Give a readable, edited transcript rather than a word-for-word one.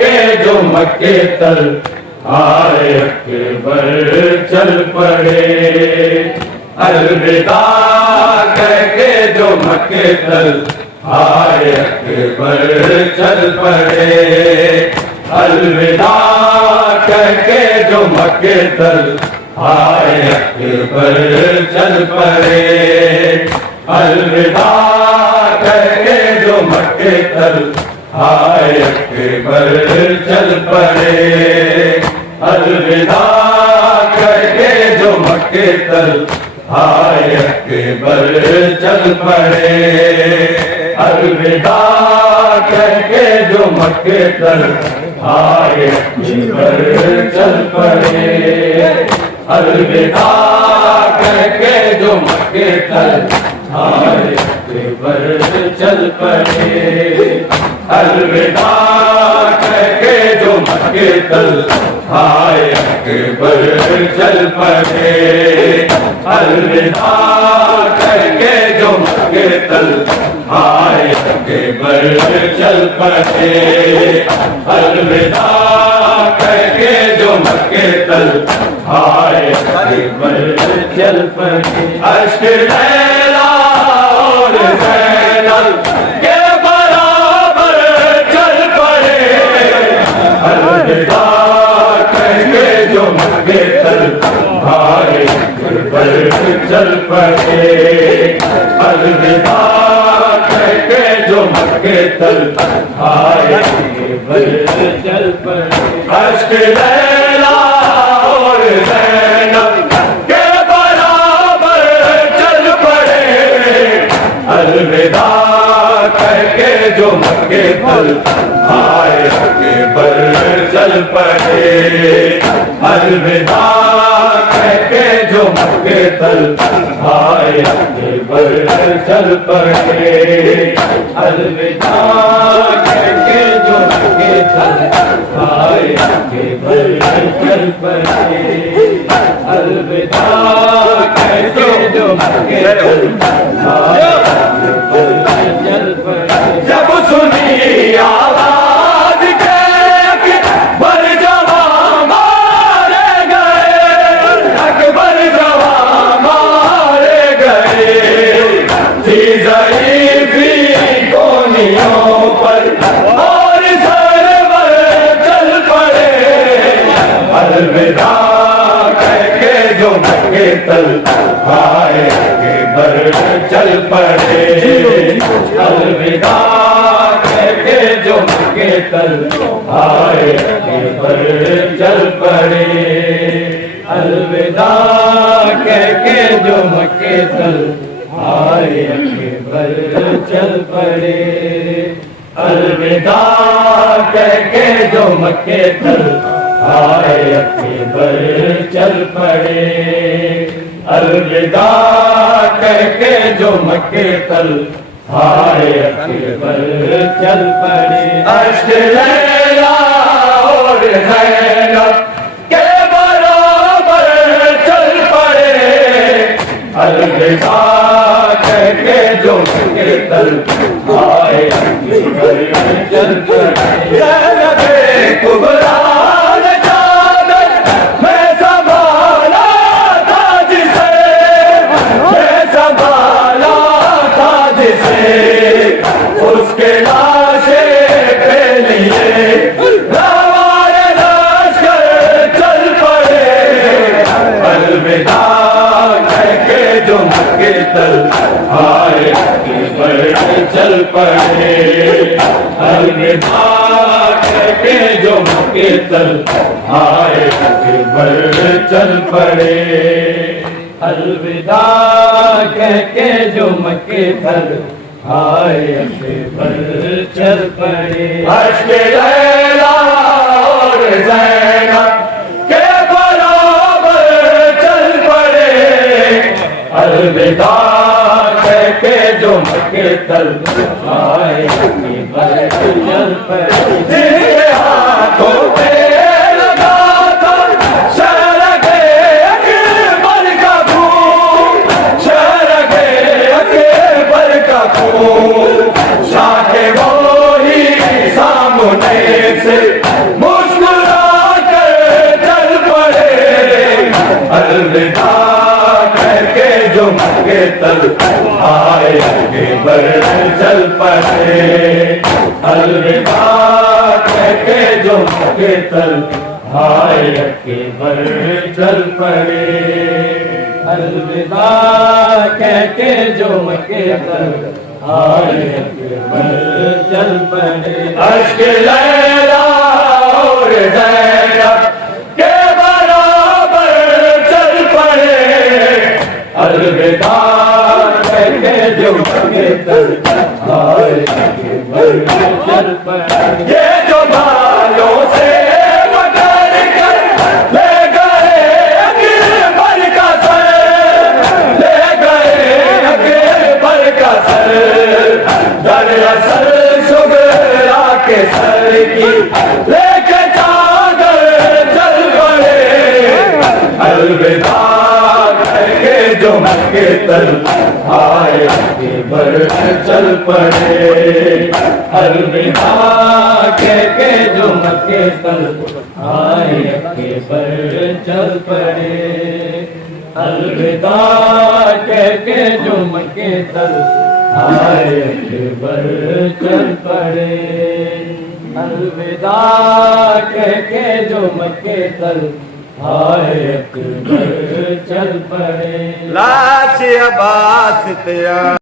کہ جو مکے تل آئے اکبر چل پڑے، الوداع کہہ کے جو مکے تل آئے اکبر چل پڑے، الوداع کہہ کے جو مکے تل آئے اکبر چل پڑے، الوداع کہہ کے جو مکے تل آئے اکبر چل پڑے، الوداع کہہ کے جو مکے تل آئے اکبر چل پڑے، الوداع کہہ کے جو مکے تل آئے اکبر چل پڑے، الوداع کہہ کے جو مکے تل آئے اکبر چل پڑے، الوداع کہہ کے جو مکے تل آئے اکبر چل پڑے، الوداع کہہ کے جو مکے تل آئے اکبر چل پڑے، الوداع کہہ کے جو مکے تل آئے اکبر چل پڑے، اشک لیلا اور زینب کے برابر چل پڑے، الوداع کہہ کے جو مکے تل آئے اکبر چل پڑے، الوداع کہہ کے جو مکے تل آئے اکبر چل پڑے، اشک لیلا اور زینب کے برابر چل پڑے، الوداع کہہ کے جو مکے تل آئے اکبر چل پڑے، الوداع کہہ کے جو مکے تل آئے اکبر چل پڑے، الوداع کہہ کے جو مکے تل آئے اکبر چل پڑے، الوداع کہہ کے جو مکے تل آئے اکبر چل پڑے، جب سنی آواز کے اکبر جوان مارے گئے، اکبر جوان مارے گئے، تھی ضعیفی کونیوں پر اور سرور چل پڑے، الوداع کہہ کے جو مکے تل آئے اکبر چل پڑے، الوداع کہہ کے جو مکے تل آئے اکبر چل پڑے، الوداع کہہ کے جو مکے تل آئے اکبر چل پڑے، الوداع کہہ کے جو مکے تل آئے اکبر چل پڑے، الوداع کہہ کے جو مکے تل آئے اکبر چل پڑے، اشک لیلا اور زینب کے برابر چل پڑے، الوداع کہہ کے جو مکے تل آئے اکبر چل پڑے، زینب کبریٰ نے چادر میں سنبھالا تھا جسے، میں سنبھالا تھا جسے، اس کے لاشے پہ لیے روائے لشکر چل پڑے، الوداع کہہ کے جو مکے تل آئے اکبر چل پڑے، الوداع کہہ کے جو مکے تل آئے اکبر چل پڑے، الوداع کہہ کے جو مکے تل آئے اکبر چل پڑے، اشک لیلا اور زینب کے برابر چل پڑے، الوداع کہہ کے جو مکے تل آئے اکبر چل پڑے، جن کے ہاتھوں پہ لگا تھا شرگ اکبر کا خون، شرگ اکبر کا خون، شاہ کے وہی سامنے سے الوداع کہہ کے جو مکے تل آئے اکبر چل پڑے الوداع کہہ کے جو مکے تل آئے اکبر چل پڑے الوداع کہہ کے جو مکے تل آئے اکبر چل پڑے اشک لیلا اور زینب کے برابر چل پڑے الوداع کہہ کے جو مکے تل آئے اکبر چل پڑے یہ جو بالوں سے سر کی لے کے چادر چل پڑے الوداع کہہ کے جو مکے تل آئے اکبر چل پڑے الوداع کہہ کے جو مکے تل آئے اکبر چل پڑے الوداع کہہ کے جو مکے تل آئے اکبر چل پڑے الوداع کہہ کے جو مکے تل آئے اکبر چل پڑے لاش عباس تیار